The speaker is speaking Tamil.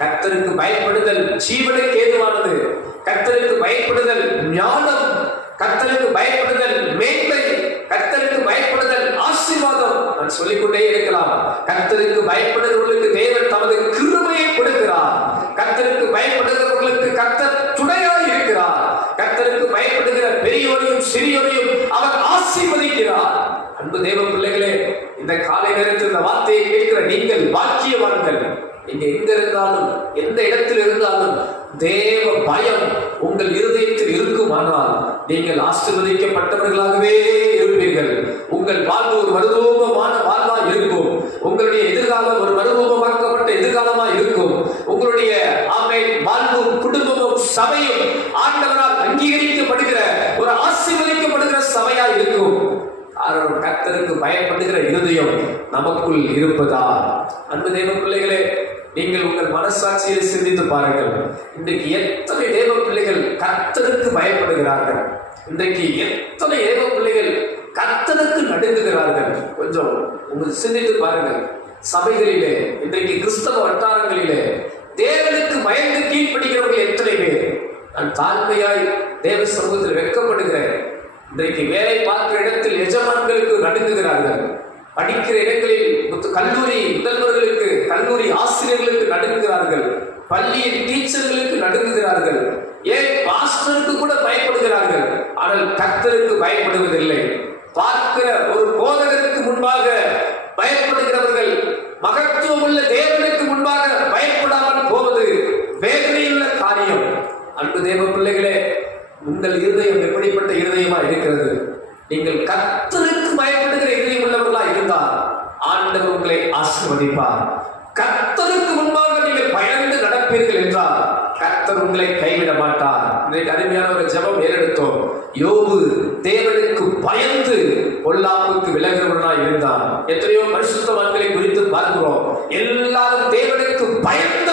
கர்த்தருக்கு பயப்படுதல் ஜீவனுக்கு ஏதுவானது. கர்த்தருக்கு பயப்படுதல் ஞானம். கர்த்தருக்கு பயப்படுதல் மேன்மை. கர்த்தருக்கு பயப்படுதல் ஆசீர்வாதம். நான் சொல்லிக்கொண்டே இருக்கலாம். கர்த்தருக்கு பயப்படுகிறவர்களுக்கு தேவன் தமது கிருமையை கொடுக்கிறார். கர்த்தருக்கு பயப்படுகிறவர்களுக்கு கர்த்தர் துணையாய் இருக்கிறார். கர்த்தருக்கு பயப்படுகிற பெரியோரையும் சிறியோரையும் அவர் ஆசீர்வதிக்கிறார். அன்பு தேவ பிள்ளைகளே இந்த காலை நேரத்தில் இந்த வார்த்தையை கேட்கிற நீங்கள் பாக்கியவான்கள். நீங்க எங்க இருந்தாலும் எந்த இடத்தில் இருந்தாலும் தேவ பயம் உங்கள் இருதயத்தில் இருக்குமானால் நீங்கள் ஆசிர்வதிக்கப்பட்டவர்களாகவே இருப்பீர்கள். உங்கள் வாழ்வு ஒரு மறுரூபமான வாழ்வா இருக்கும். உங்களுடைய எதிர்காலம் ஒரு மறுரூபமாக்கப்பட்ட எதிர்காலமா இருக்கும். உங்களுடைய ஆமை வாழ்வும் குடும்பமும் சபையும் ஆண்டவரால் அங்கீகரிக்கப்படுகிற ஒரு ஆசீர்வதிக்கப்படுகிற சபையா இருக்கும். காரணம் கர்த்தருக்கு பயப்படுகிற இருதயம் நமக்குள் இருப்பதா? அன்பு தேவ பிள்ளைகளே நீங்கள் உங்கள் மனசாட்சியை சிந்தித்து பாருங்கள். இன்றைக்கு எத்தனை தேவ பிள்ளைகள் கர்த்தருக்கு பயப்படுகிறார்கள்? இன்றைக்கு எத்தனை தேவ பிள்ளைகள் கர்த்தருக்கு நடுங்குகிறார்கள்? கொஞ்சம் உங்கள் சிந்தித்து பாருங்கள். சபைகளிலே இன்றைக்கு கிறிஸ்தவ வட்டாரங்களிலே தேவனுக்கு பயந்து கீழ்ப்படுகிறவர்கள் எத்தனை பேர்? நான் தாழ்மையாய் தேவ சமூகத்தில் வெட்கப்படுகிறேன். இன்றைக்கு வேலை பார்க்கிற இடத்தில் எஜமான்களுக்கு நடுங்குகிறார்கள். படிக்கிற இடங்களில் கல்லூரி முதல்வர்களுக்கு கல்லூரி ஆசிரியர்களுக்கு நடுங்குகிறார்கள். பள்ளியின் டீச்சர்களுக்கு நடுங்குகிறார்கள். ஏன்? பாஸ்டருக்கு கூட பயப்படுகிறார்கள். ஆனால் கர்த்தருக்கு பயப்படுவதில்லை. பார்க்கிற ஒரு போதகருக்கு முன்பாக பயப்படுகிறவர்கள் மகத்துவம் உள்ள தேவனுக்கு முன்பாக பயப்படாமல் போவது வேதனையுள்ள காரியம். அன்பு தேவ பிள்ளைகளே உங்கள் இருதயம் எப்படிப்பட்ட இருதயமா இருக்கிறது நீங்கள் கர்த்தருக்கு பயப்படுகிற இருதயம் உள்ளவர்களா இருந்தால் ஆண்டவர் உங்களை ஆசிர்வதிப்பார். கர்த்தருக்கு முன்பாக நீங்கள் பயந்து நடப்பீர்கள் என்றால் கர்த்தர் உங்களை கைவிட மாட்டார். இன்றைக்கு அருமையான ஒரு ஜபம் ஏறெடுத்தோம். யோபு தேவனுக்கு பயந்து பொல்லாப்புக்கு விலகிறவனாய் இருந்தான். எத்தனையோ பரிசுத்தவான்களை குறித்து பார்க்கிறோம். எல்லாரும் தேவனுக்கு பயந்து